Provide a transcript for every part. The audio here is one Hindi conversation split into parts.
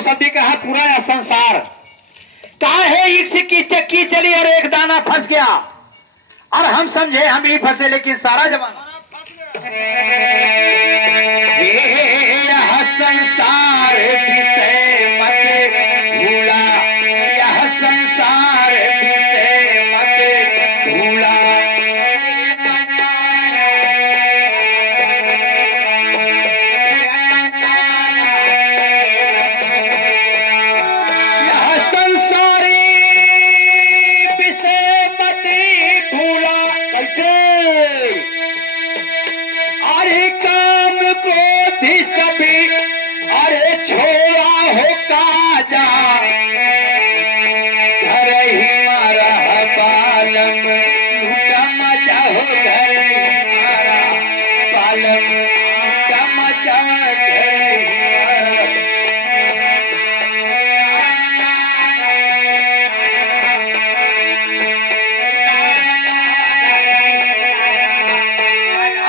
चौसठी कहा पूरा यह संसार कहा है इक्स की चक्की चली और एक दाना फंस गया और हम समझे हम ही फंसे लेकिन सारा जमाना यह संसार विषय मत भूला, यह संसार विषय मत भूला। यह संसारी विषय मत भूला, अरे काम क्रोध सभी अरे छोड़ा हो काजा, घर ही मारा बालम लूटा मजा हो, घर ही मारा बालम लूटा मजा, घर ही मारा।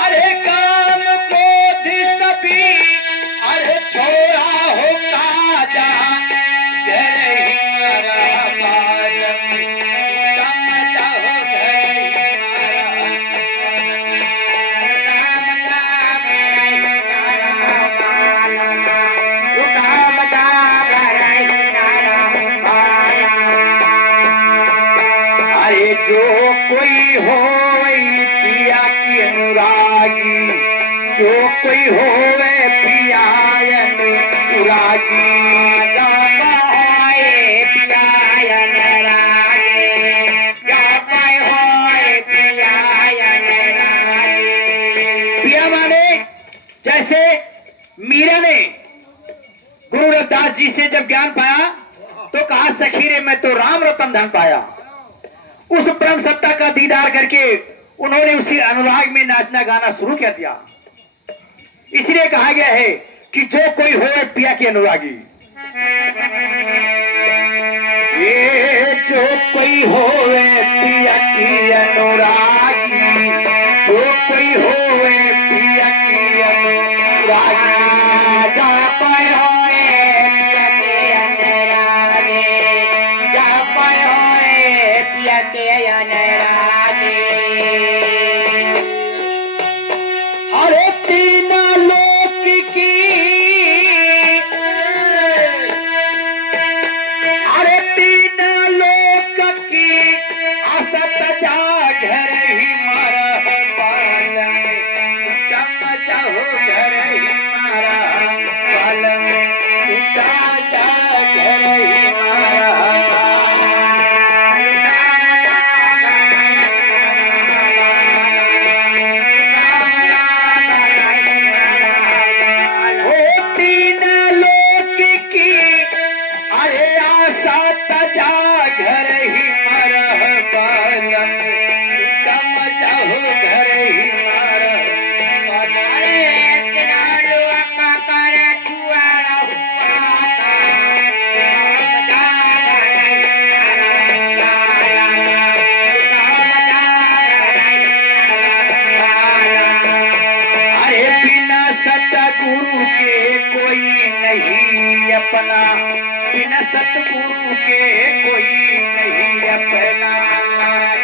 अरे काम क्रोध सभी अरे छोड़ा हो काजा, घर ही मारा बालम लूटा मजा हो, घर ही अरे जो कोई हो पिया की अनुरागी, जो कोई हो पिया अनुरागी, पिया माने जैसे मीरा ने गुरु रविदास जी से जब ज्ञान पाया तो कहा सखी रे मैं तो राम रतन धन पाया। उस ब्रह्म सत्ता का दीदार करके उन्होंने उसी अनुराग में नाचना गाना शुरू कर दिया। इसलिए कहा गया है कि जो कोई हो पिया की अनुरागी, ये जो कोई हो पिया की अनुरागी, जो कोई हो पिया की अनुरागी, जा पाए होए पिया के अनुरागी, जा पाए होए पिया के अनुरागी। अरे तीन लोक की अरे तीन लोक की असत जा, घर ही मारा बालम लूटा जा हो, घर ही मारा बालम लूटा जा, घर ही मारा तीन लोक की अरे आशा तजा, घर ही मारा बालम लूटा मजा हो, घर ही मारा अरे बिना सतगुरु के कोई नहीं अपना, बिना सतगुरु के कोई नहीं अपना,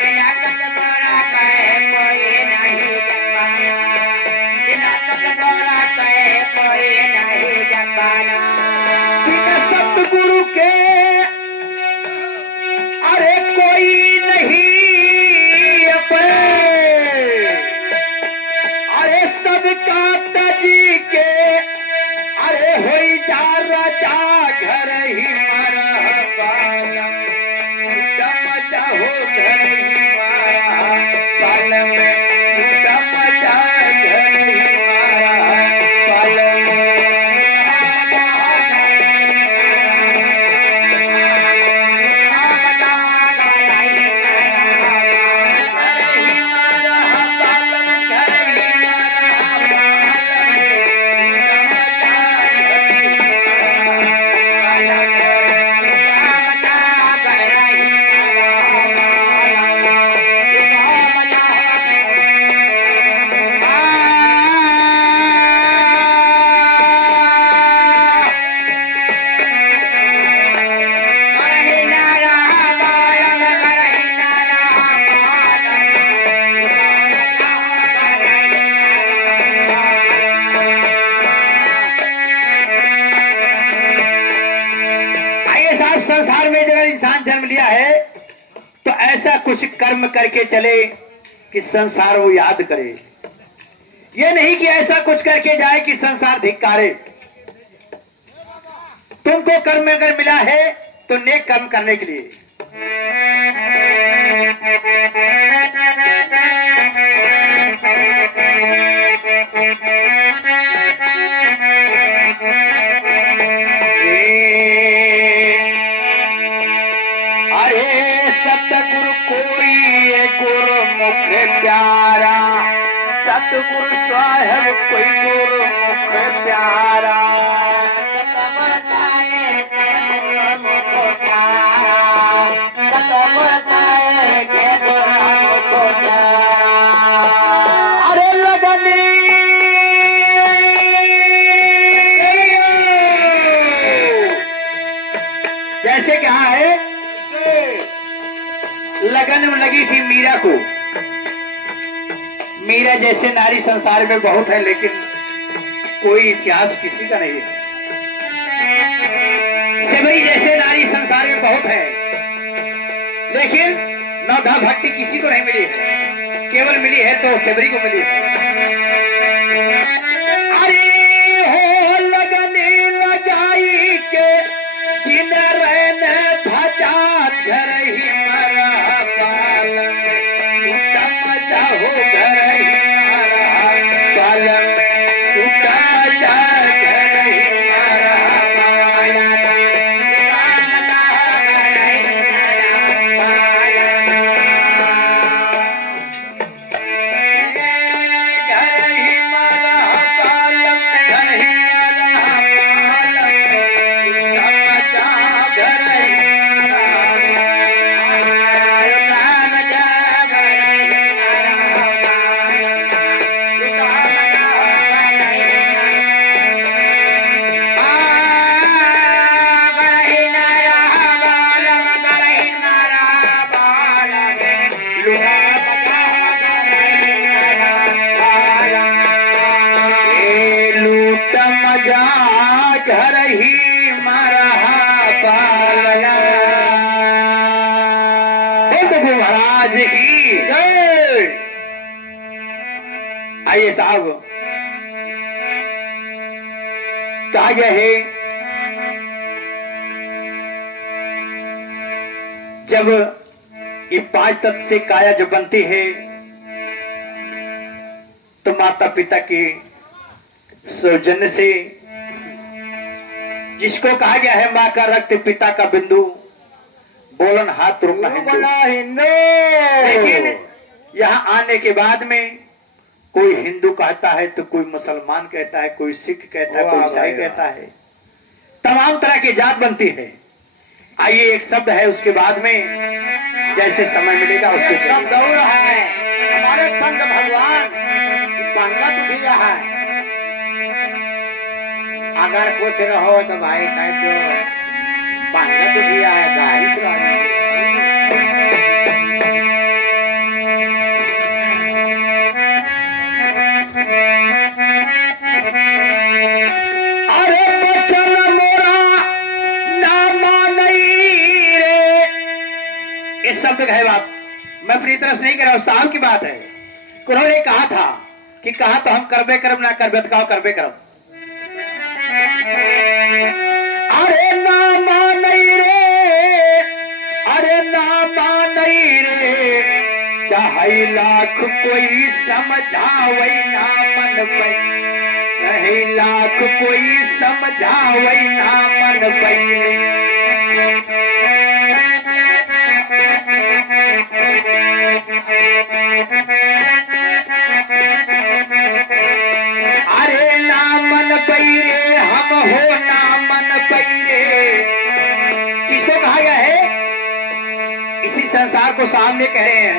बिना सतगुरु के कोई नहीं जपाना, बिना सतगुरु के कोई नहीं जपाना, बिना सतगुरु के अरे कोई नहीं अपना, अरे सबका तजी के अरे होई जा राजा, घर ही मारा बालम लूटा मजा हो, घर ही अब संसार में अगर इंसान जन्म लिया है तो ऐसा कुछ कर्म करके चले कि संसार वो याद करे। ये नहीं कि ऐसा कुछ करके जाए कि संसार धिक्कारे। तुमको कर्म अगर मिला है तो नेक कर्म करने के लिए। सतगुरु कोई गुरुमुख प्यारा, सतगुरु साहब कोई गुरुमुख प्यारा। अरे लगनी जैसे कहा है, लगन लगी थी मीरा को। मीरा जैसे नारी संसार में बहुत है, लेकिन कोई इतिहास किसी का नहीं है। सेवरी जैसे नारी संसार में बहुत है, लेकिन नवधा भक्ति किसी को नहीं मिली है। केवल मिली है तो सेवरी को मिली है। अरे हो लगने लगाई के दिन रहने भजा घर ही हो घर ही घर ही महाराज की जय। आइए साहब, कहा गया है जब ये 5 तत्व से काया जब बनती है तो माता पिता के सौजन्य से, जिसको कहा गया है माँ का रक्त पिता का बिंदु, बोलन हाथ रुकना हिंदू। लेकिन यहाँ आने के बाद में कोई हिंदू कहता है तो कोई मुसलमान कहता है, कोई सिख कहता है, कोई ईसाई कहता है। तमाम तरह की जात बनती है। आइए एक शब्द है, उसके बाद में जैसे समय मिलेगा उसके शब्द और है। हमारे संत भगवान पंगत भी है। अगर कुछ न हो तो भाई कह जो पंगत भी है, गाड़ी पुरानी। अरे बचन मोरा नामा नहीं रे, इस शब्द का है बात। मैं अपनी तरफ से नहीं कह रहा हूं, साहब की बात है। उन्होंने कहा था कि कहा तो हम करबे करब, ना करबे तो कहो करबे करब। अरे नामा नहीं रे, अरे नामा नहीं रे, चाहे लाख कोई समझावे ना मन पई, चाहे लाख कोई समझावे ना मन पई। अरे ना मन पई रे, हम हो ना मन पई रे। किसको कहा गया है? इसी संसार को सामने कह रहे हैं।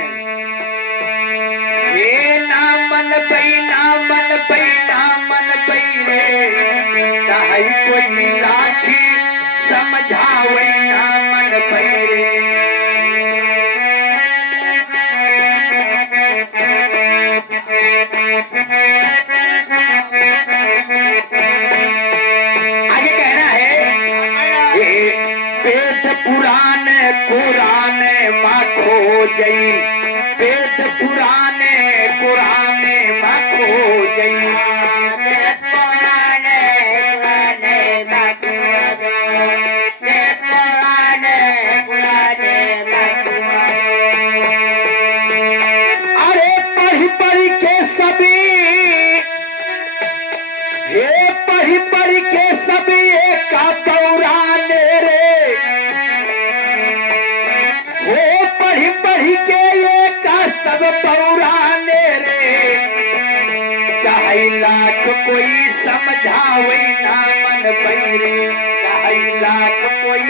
ये ना मन पई, ना मन पई, ना मन पई रे, चाहे कोई लाठी समझावे ना मन पई रे। वेद पुराण कुरान माँ खोजई, वेद पुराण कुरान माँ खोजई। वेद पुराण कुरान माँ खोजई, वेद पुराण कुरान माँ खोजई। अरे पढ़ी पढ़ी के सभी, हे पढ़ी पढ़ी के सभी एक पौराण रे, हो पढ़ी पढ़ी के एक सब पौराण रे। चाहे लाख कोई समझावे ना मन पैरे, चाहे लाख कोई